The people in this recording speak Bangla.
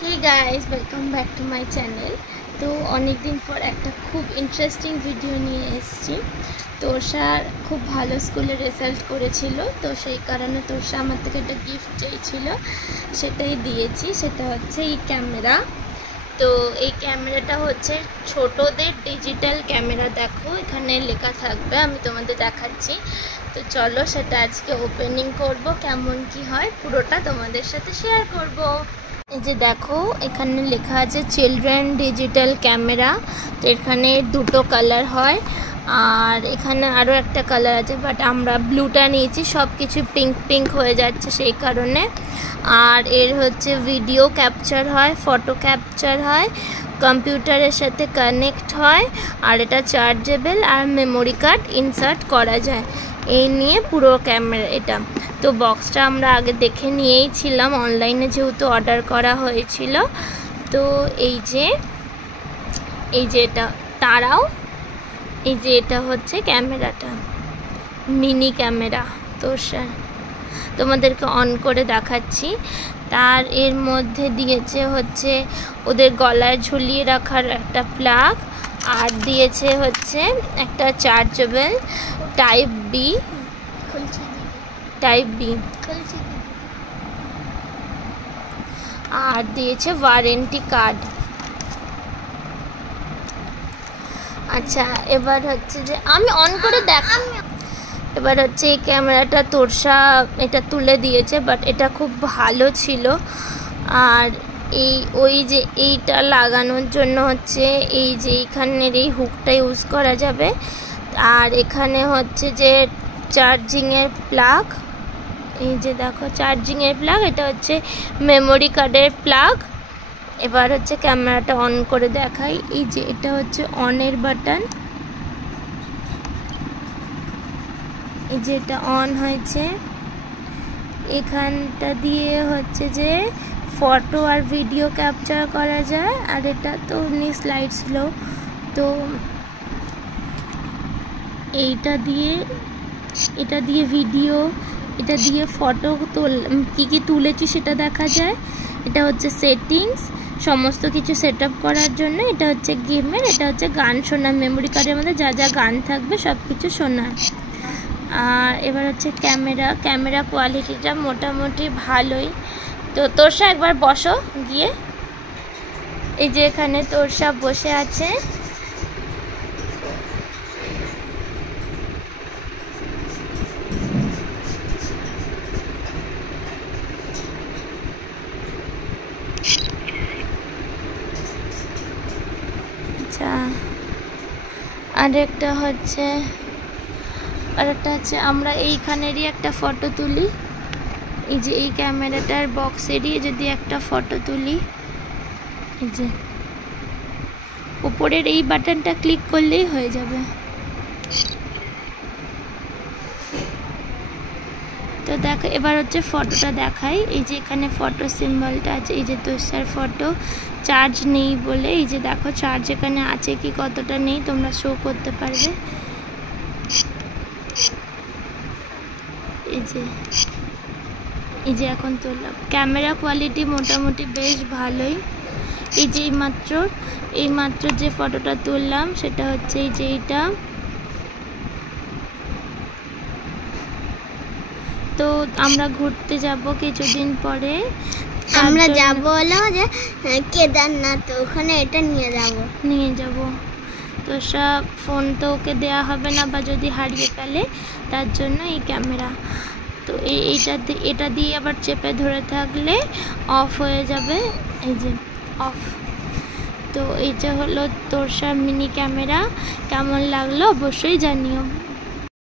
Hey guys, welcome back to my channel. তো অনেক দিন পর একটা খুব ইন্টারেস্টিং ভিডিও নিয়ে এসেছি। তোষার খুব ভালো স্কুলে রেজাল্ট করেছিল, তো সেই কারণে তোষা আমার থেকে একটা গিফট চেয়েছিল, সেটাই দিয়েছি। সেটা হচ্ছে এই ক্যামেরা। তো এই ক্যামেরাটা হচ্ছে ছোটদের ডিজিটাল ক্যামেরা। দেখো এখানে লেখা থাকবে, আমি তোমাদের দেখাচ্ছি। তো চলো সেটা আজকে ওপেনিং করব, কেমন কি হয় পুরোটা তোমাদের সাথে শেয়ার করব। এই যে দেখো এখানে লেখা আছে চিলড্রেন ডিজিটাল ক্যামেরা। তো এখানে দুটো কালার হয়, আর এখানে আরও একটা কালার আছে, বাট আমরা ব্লুটা নিয়েছি। সব কিছু পিঙ্ক পিঙ্ক হয়ে যাচ্ছে সেই কারণে। আর এর হচ্ছে ভিডিও ক্যাপচার হয়, ফটো ক্যাপচার হয়, কম্পিউটারের সাথে কানেক্ট হয়, আর এটা চার্জেবল, আর মেমোরি কার্ড ইনসার্ট করা যায়। এই নিয়ে পুরো ক্যামেরা এটা। তো বক্সটা আমরা আগে দেখে নিয়েই ছিলাম, অনলাইনে যেহেতু অর্ডার করা হয়েছিল। তো এই যে এটা তারাও, এই যে এটা হচ্ছে ক্যামেরাটা, মিনি ক্যামেরা। তো তোমাদেরকে অন করে দেখাচ্ছি। তার এর মধ্যে দিয়েছে হচ্ছে ওদের গলায় ঝুলিয়ে রাখার একটা প্লাগ, আর দিয়েছে হচ্ছে একটা চার্জেবল টাইপ বি, আর দিয়েছে ওয়ারেন্টি কার্ড। আচ্ছা, এবার হচ্ছে যে আমি অন করে দেখা, এবার হচ্ছে এই ক্যামেরাটা তোরসা এটা তুলে দিয়েছে, বাট এটা খুব ভালো ছিল। আর ওই যে এইটা লাগানোর জন্য হচ্ছে এই যে এইখানের এই হুকটা ইউজ করা যাবে। আর এখানে হচ্ছে যে চার্জিংয়ের প্লাগ, এই যে দেখো চার্জিংয়ের প্লাগ, এটা হচ্ছে মেমোরি কার্ডের প্লাগ। এবার হচ্ছে ক্যামেরাটা অন করে দেখাই। এই যে এটা হচ্ছে অনের বাটন, এই যে এটা অন হয়েছে। এখানটা দিয়ে হচ্ছে যে ফটো আর ভিডিও ক্যাপচার করা যায়। আর এটা তো স্লাইড ছিল, তো এটা দিয়ে ভিডিও, এটা দিয়ে ফটো কী তুলেছি সেটা দেখা যায়। এটা হচ্ছে সেটিংস, সমস্ত কিছু সেট আপ করার জন্য। এটা হচ্ছে গেমের, এটা হচ্ছে গান শোনা, মেমোরি কার্ডের মধ্যে যা যা গান থাকবে সব কিছু শোনা। আর এবার হচ্ছে ক্যামেরা কোয়ালিটিটা মোটামুটি ভালোই। তো তোরসা একবার বসো গিয়ে, এই যে এখানে তোরসা বসে আছে। আচ্ছা, আরেকটা হচ্ছে আমরা এইখানেরই একটা ফটো তুলি। এই যে এই ক্যামেরাটার বক্সেরই যদি একটা ফটো তুলি, এই যে উপরের এই বাটনটা ক্লিক করলেই হয়ে যাবে। তো দেখো এবার হচ্ছে ফটোটা দেখাই। এই যে এখানে ফটো সিম্বলটা আছে, এই যে তোষার ফটো। চার্জ নেই বলে এই যে দেখো চার্জ এখানে আছে কি কতটা নেই তোমরা শো করতে পারবে। এই যে এখন তুললাম, ক্যামেরা কোয়ালিটি মোটামুটি বেশ ভালোই। এই যে এইমাত্র যে ফটোটা তুললাম সেটা হচ্ছে এই যে এইটা। তো আমরা ঘুরতে যাব কিছুদিন পরে, আমরা যাব হলো যে কেদারনাথ, ওখানে এটা নিয়ে যাব। তো সব ফোন তো ওকে দেওয়া হবে না, বা যদি হারিয়ে ফেলে, তার জন্য এই ক্যামেরা। তো এটা দিয়ে আবার চেপে ধরে থাকলে অফ হয়ে যাবে, এই যে অফ। তো এই যে হলো তোরসা মিনি ক্যামেরা। কেমন লাগলো অবশ্যই জানিও।